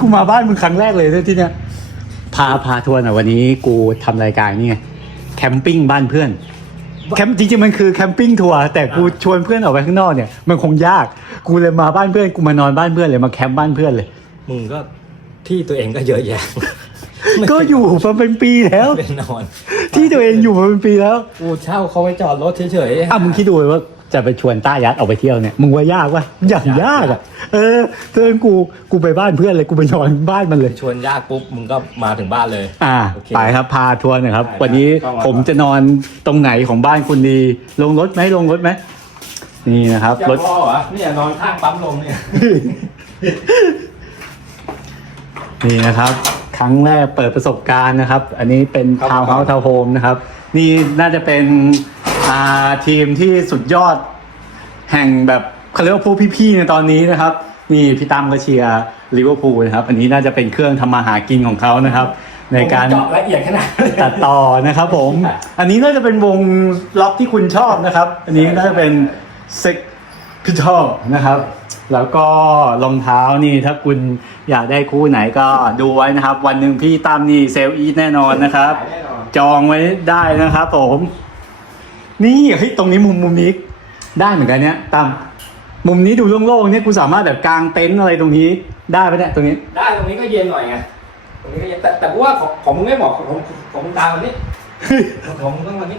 กูมาบ้านมึงครั้งแรกเลยเนี่ยที่เนี้ยพาพาทัวร์หน่อยวันนี้กูทำรายการนี่ไงแคมปิ้งบ้านเพื่อนแคมป์จริงๆมันคือแคมปิ้งทัวร์แต่กูชวนเพื่อนออกไปข้างนอกเนี่ยมันคงยากกูเลยมาบ้านเพื่อนกูมานอนบ้านเพื่อนเลยมาแคมป์บ้านเพื่อนเลยมึงก็ที่ตัวเองก็เยอะแยะก็อยู่มาเป็นปีแล้วเป็นนอน ที่ตัวเองอยู่มาเป็นปีแล้วกูเช่าเขาไว้จอดรถเฉยอะมึงคิดดูว่า จะไปชวนต้ายัดออกไปเที่ยวเนี่ยมึงว่ายากวะอย่างยากอะ เออเพื่อนกูกูไปบ้านเพื่อนเลยกูไปนอนบ้านมันเลยๆชวนยากปุ๊บมึงก็มาถึงบ้านเลย อ่าโอเค ไปครับพาทัวร์หน่อยครับ ได้วันนี้ต้องมาผมจะนอนตรงไหนของบ้านคุณดี ลงรถไหมลงรถไหมนี่นะครับจะรถพอเหรอเนี่ยนอนข้างปั๊มลมเนี่ย นี่นะครับ ครั้งแรกเปิดประสบการณ์นะครับ อันนี้เป็นครับ ทาวน์เฮาส์ทาวน์โฮมนะครับ นี่น่าจะเป็น อ่าทีมที่สุดยอด แห่งแบบเขาเรียกว่าผู้พี่ๆในตอนนี้นะครับ นี่พี่ตั้มก็เชียร์ลิเวอร์พูลนะครับ อันนี้น่าจะเป็นเครื่องทำมาหากินของเขานะครับ ในการเจาะละเอียดขนาดนั้นตัดต่อนะครับผม อันนี้น่าจะเป็นวงล็อกที่คุณชอบนะครับ อันนี้น่าจะเป็นเซ็กพี่ชอบนะครับ แล้วก็รองเท้านี่ถ้าคุณอยากได้คู่ไหนก็ดูไว้นะครับ วันหนึ่งพี่ตั้มนี่เซลล์อีทแน่นอนนะครับแน่นอนจองไว้ได้นะครับผม นี่เฮ้ยตรงนี้มุมมุมนี้ได้เหมือนกันเนี้ยตั้มมุมนี้ดูโล่งๆเนี่ยกูสามารถแบบกางเต็นท์อะไรตรงนี้ได้ปะเนี่ยตรงนี้ ได้ตรงนี้ก็เย็นหน่อยไงตรงนี้ก็เย็นแต่แต่กูว่าของของมึงไม่เหมาะของของของมึงตามวันนี้ ของมึงต้องวันนี้